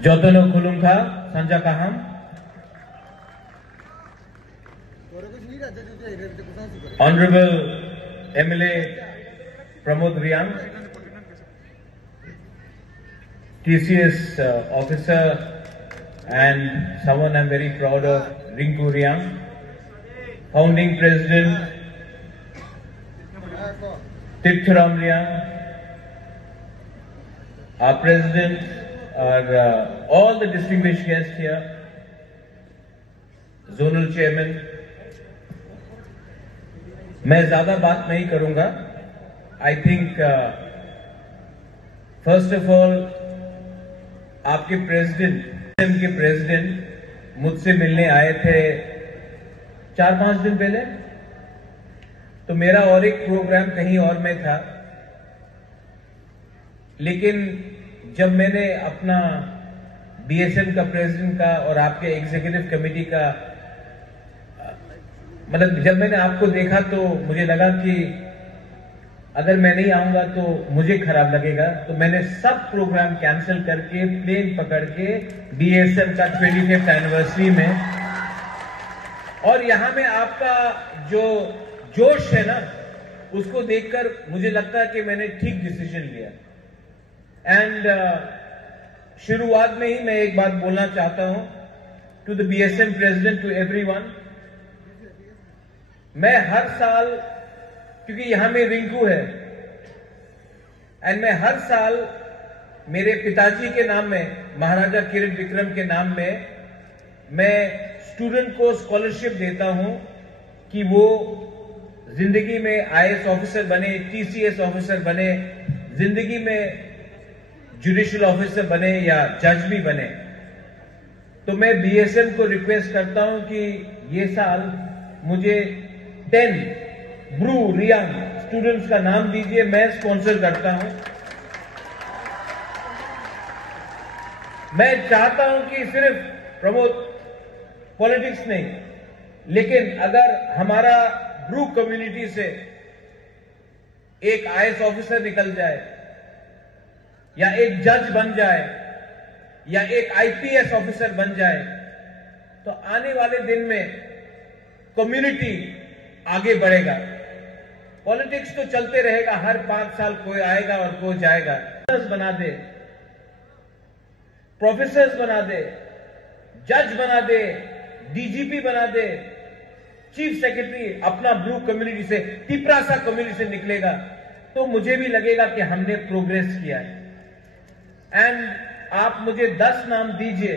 Jotono Kulungka, Sanja Kaham. Honorable MLA Pramod Riang, TCS officer and someone I'm very proud of, Rinku Riang, founding president Tirthuram Riang, our president, all the distinguished guests here, zonal chairman. मैं ज्यादा बात नहीं करूंगा. I think first of all आपके president मुझसे मिलने आए थे 4-5 दिन पहले. तो मेरा और एक प्रोग्राम कहीं और में था, लेकिन जब मैंने अपना बीएसएम का प्रेसिडेंट का और आपके एग्जीक्यूटिव कमेटी का जब मैंने आपको देखा तो मुझे लगा कि अगर मैं नहीं आऊंगा तो मुझे खराब लगेगा. तो मैंने सब प्रोग्राम कैंसिल करके प्लेन पकड़ के बीएसएम का 25th एनिवर्सरी में, और यहां में आपका जो जोश है ना, उसको देखकर मुझे लगता है कि मैंने ठीक डिसीजन लिया. एंड शुरुआत में ही मैं एक बात बोलना चाहता हूं to the BSM president, to everyone. मैं हर साल, क्योंकि यहां में रिंकू है, एंड मैं हर साल मेरे पिताजी के नाम में, महाराजा किरण विक्रम के नाम में, मैं स्टूडेंट को स्कॉलरशिप देता हूं कि वो जिंदगी में आईएएस ऑफिसर बने, टीसीएस ऑफिसर बने, जिंदगी में जुडिशियल ऑफिसर बने या जज भी बने. तो मैं बीएसएम को रिक्वेस्ट करता हूं कि ये साल मुझे 10 ब्रू रियांग स्टूडेंट्स का नाम दीजिए, मैं स्पॉन्सर करता हूं. मैं चाहता हूं कि सिर्फ प्रमोद पॉलिटिक्स नहीं, लेकिन अगर हमारा ब्रू कम्युनिटी से एक आईएएस ऑफिसर निकल जाए, या एक जज बन जाए, या एक आईपीएस ऑफिसर बन जाए, तो आने वाले दिन में कम्युनिटी आगे बढ़ेगा. पॉलिटिक्स तो चलते रहेगा, हर 5 साल कोई आएगा और कोई जाएगा. बना दे, प्रोफेसर्स बना दे, जज बना दे, डीजीपी बना दे, चीफ सेक्रेटरी अपना ब्रू कम्युनिटी से, तिपरासा कम्युनिटी से निकलेगा, तो मुझे भी लगेगा कि हमने प्रोग्रेस किया है. एंड आप मुझे 10 नाम दीजिए,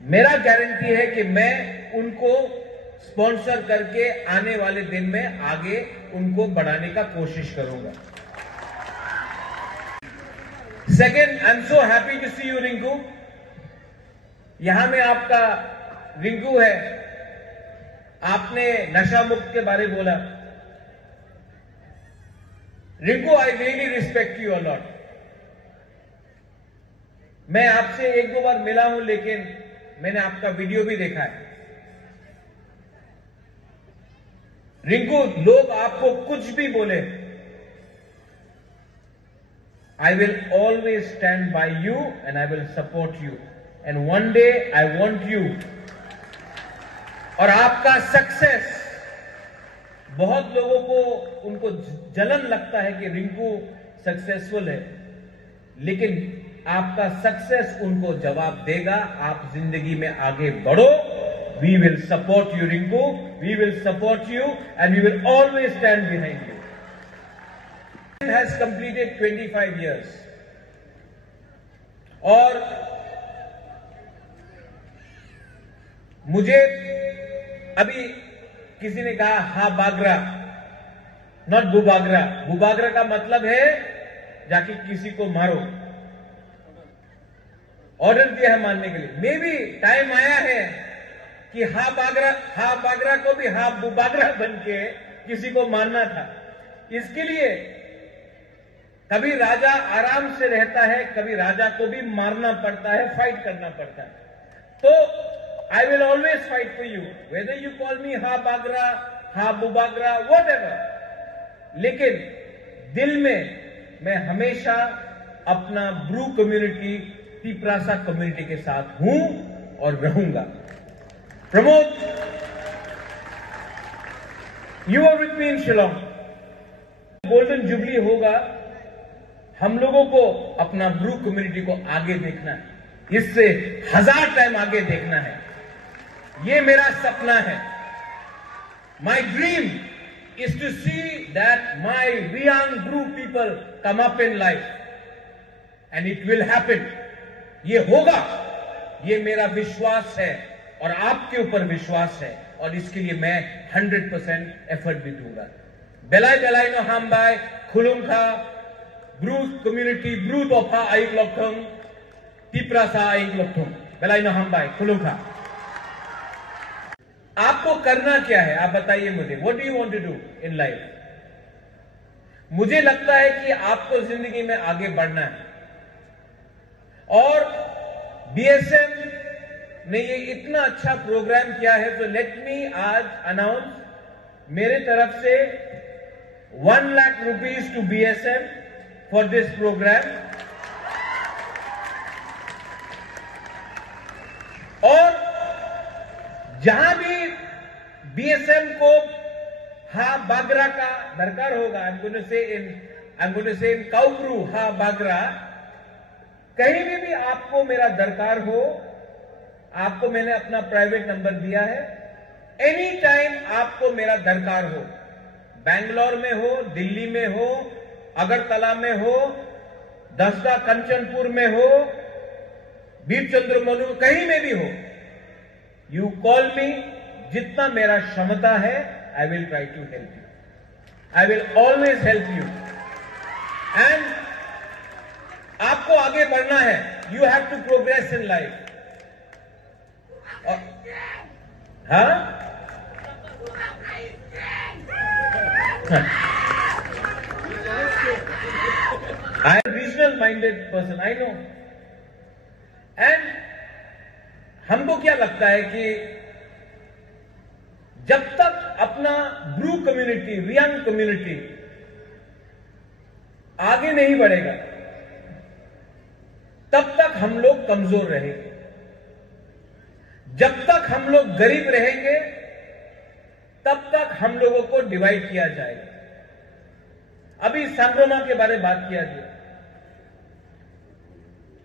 मेरा गारंटी है कि मैं उनको स्पॉन्सर करके आने वाले दिन में आगे उनको बढ़ाने का कोशिश करूंगा. Second, I am so happy to see you Rinku. यहां में आपका रिंकू है. आपने नशा मुक्त के बारे में बोला. Rinku, I really respect you a lot. मैं आपसे 1-2 बार मिला हूं, लेकिन मैंने आपका वीडियो भी देखा है. रिंकू, लोग आपको कुछ भी बोले, आई will always stand by you and I will support you, and one day I want you. और आपका सक्सेस, बहुत लोगों को उनको जलन लगता है कि रिंकू सक्सेसफुल है, लेकिन आपका सक्सेस उनको जवाब देगा. आप जिंदगी में आगे बढ़ो. We will support you, Rinku. We will support you, and we will always stand behind you. It has completed 25 years. और मुझे अभी किसी ने कहा हा बागरा, नॉट बुबागरा. बुबागरा का मतलब है जाके किसी को मारो. ऑर्डर दिया है मारने के लिए. मे भी टाइम आया है कि हा बागरा को भी हा बुबागरा बन के किसी को मारना था. इसके लिए कभी राजा आराम से रहता है, कभी राजा को भी मारना पड़ता है, फाइट करना पड़ता है. तो आई will always fight for you, whether you call मी हा बागरा, हा बुबागरा, व्हाटएवर. लेकिन दिल में मैं हमेशा अपना ब्रू कम्युनिटी तिपरासा कम्युनिटी के साथ हूं और रहूंगा। Pramod, you are with me in Shillong. Golden jubilee होगा, हम लोगों को अपना ब्रू कम्युनिटी को आगे देखना है, इससे 1000 टाइम आगे देखना है। ये मेरा सपना है। My dream is to see that my Reang Bru people come up in life and it will happen. ये होगा, ये मेरा विश्वास है और आपके ऊपर विश्वास है, और इसके लिए मैं 100% एफर्ट भी दूंगा। बेलाई बेलाई नो हम बाय खुलुंखा ब्रू कम्युनिटी ब्रू तोफा आइक लोकथों तिपरासा आइक लोकथों बेलाई नो हम बाय खुलुंखा। आपको करना क्या है, आप बताइए मुझे। What do you want to do in life? मुझे लगता है कि आपको जिंदगी में आगे बढ़ना है, और बीएसएम ने ये इतना अच्छा प्रोग्राम किया है, तो लेट मी आज अनाउंस मेरे तरफ से 1 lakh rupees to BSM for this programme. और जहां भी बीएसएम को हा बागरा का दरकार होगा, आई एम गोइंग टू से इन काउब्रू हा बागरा, कहीं भी आपको मेरा दरकार हो, आपको मैंने अपना प्राइवेट नंबर दिया है। एनी टाइम आपको मेरा दरकार हो, बैंगलोर में हो, दिल्ली में हो, अगरतला में हो, दसदा कंचनपुर में हो, बीरचंद्र मनु, कहीं में भी हो, यू कॉल मी। जितना मेरा क्षमता है, I will try to help you, I will always help you. And आपको आगे बढ़ना है, you have to progress in life. हाँ, I am regional minded person, I know. And हमको क्या लगता है कि जब तक अपना ब्रू कम्युनिटी, रियांग कम्युनिटी आगे नहीं बढ़ेगा, तब तक हम लोग कमजोर रहेंगे। जब तक हम लोग गरीब रहेंगे, तब तक हम लोगों को डिवाइड किया जाएगा। अभी सांग्रोमा के बारे में बात किया गया।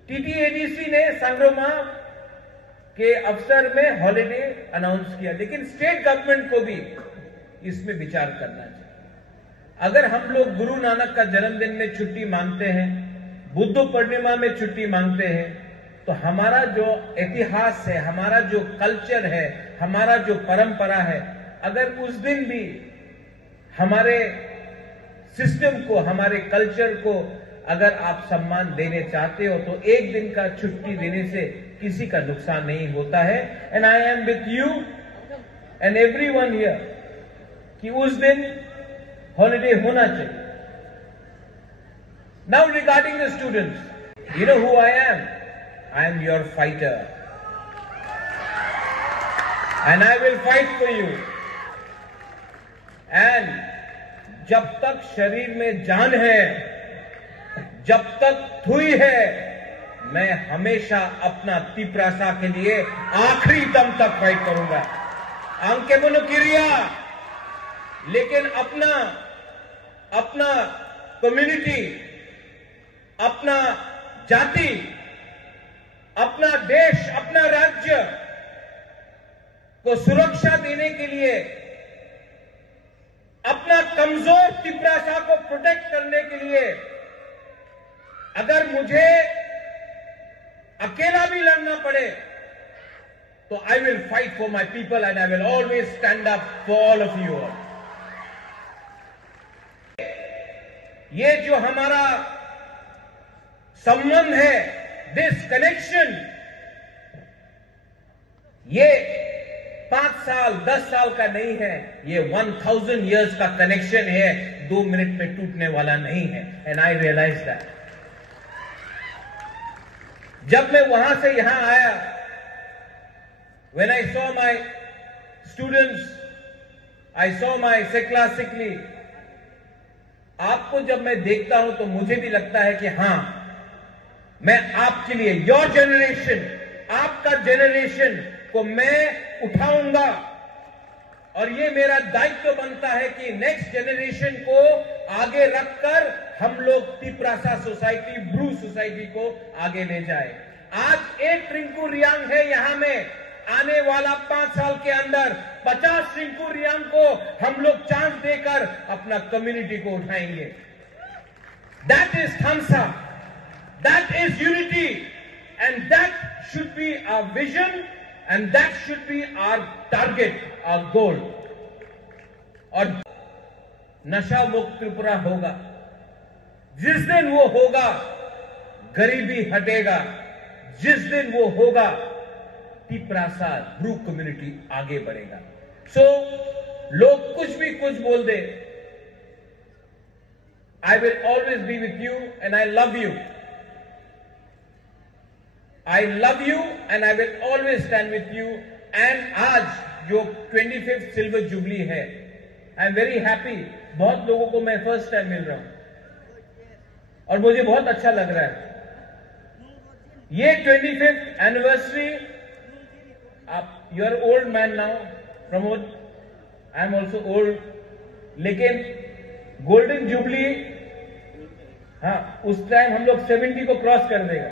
टीटीएडीसी ने सांग्रोमा के अवसर में हॉलिडे अनाउंस किया, लेकिन स्टेट गवर्नमेंट को भी इसमें विचार करना चाहिए। अगर हम लोग गुरु नानक का जन्मदिन में छुट्टी मांगते हैं, बुद्ध पूर्णिमा में छुट्टी मांगते हैं, तो हमारा जो इतिहास है, हमारा जो कल्चर है, हमारा जो परंपरा है, अगर उस दिन भी हमारे सिस्टम को, हमारे कल्चर को अगर आप सम्मान देने चाहते हो, तो एक दिन का छुट्टी देने से किसी का नुकसान नहीं होता है। And I am with you and everyone here कि उस दिन हॉलिडे होना चाहिए। Now regarding the students, you know who I am? I am your fighter, and I will fight for you. And जब तक शरीर में जान है, जब तक थुई है, मैं हमेशा अपना तिपरासा के लिए आखिरी दम तक फाइट करूंगा। आंके मनो किरिया, लेकिन अपना कम्युनिटी, अपना जाति, अपना देश, अपना राज्य को सुरक्षा देने के लिए, अपना कमजोर तिपरासा को प्रोटेक्ट करने के लिए, अगर मुझे अकेला भी लड़ना पड़े, तो I will fight for my people and I will always stand up for all of you all. ये जो हमारा संबंध है, दिस कनेक्शन, ये 5 साल 10 साल का नहीं है, ये 1000 years का कनेक्शन है, 2 मिनट में टूटने वाला नहीं है। And I realize that. जब मैं वहां से यहां आया, when I saw my students, I saw my सेक्ला सिकली, आपको जब मैं देखता हूं तो मुझे भी लगता है कि हां, मैं आपके लिए, योर जनरेशन, आपका जनरेशन को मैं उठाऊंगा और ये मेरा दायित्व बनता है कि नेक्स्ट जनरेशन को आगे रखकर हम लोग तिपरासा सोसाइटी, ब्रू सोसाइटी को आगे ले जाए। आज एक रिंकू रियांग है यहां में, आने वाला 5 साल के अंदर 50 रिंकू रियांग को हम लोग चांस देकर अपना कम्युनिटी को उठाएंगे। दैट इज थामसा, that is unity and that should be our vision and that should be our target, our goal. और नशा मुक्त त्रिपुरा होगा। जिस दिन वो होगा गरीबी हटेगा, जिस दिन वो होगा तिपरासा ब्रू कम्युनिटी आगे बढ़ेगा। सो लोग कुछ भी कुछ बोल दे, I will always be with you and I love you. I love you and I will always stand with you. And आज जो 25th सिल्वर जुबली है, आई एम वेरी हैप्पी। बहुत लोगों को मैं फर्स्ट टाइम मिल रहा हूं और मुझे बहुत अच्छा लग रहा है। ये 25th एनिवर्सरी, आप, you are old man now Pramod, I am also old, लेकिन गोल्डन जुबली, हाँ, उस टाइम हम लोग 70 को क्रॉस कर देगा।